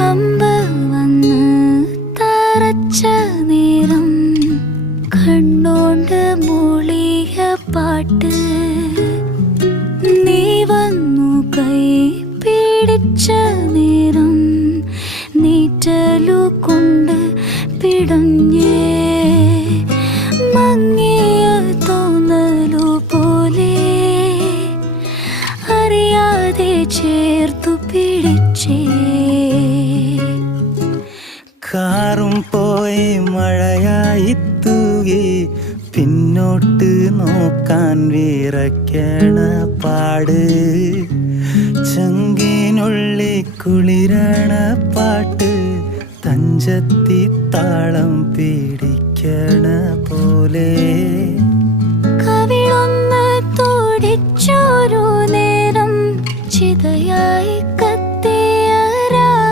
അമ്പ് വന്ന് തറച്ച നേരം കണ്ണോണ്ട് മൂളിയ പാട്ട് നീ വന്നു കൈ പിടിച്ച നേരം നീറ്റലു കൊണ്ട് പിടഞ്ഞേ മങ്ങിയ തോന്നലു പോലെ അറിയാതെ ചേർത്തു പിടിച്ചേ. കാറും പോയി മഴയായി തൂകി പിന്നോട്ട് നോക്കാൻ വിറയ്ക്കണ പാട് ചങ്കിനുള്ളി കുളിരണ പാട്ട് തഞ്ചത്തി താളം പിടിക്കണ പോലെ കവിളൊന്ന് തുടിച്ചൊരു നേരം ചിതയായി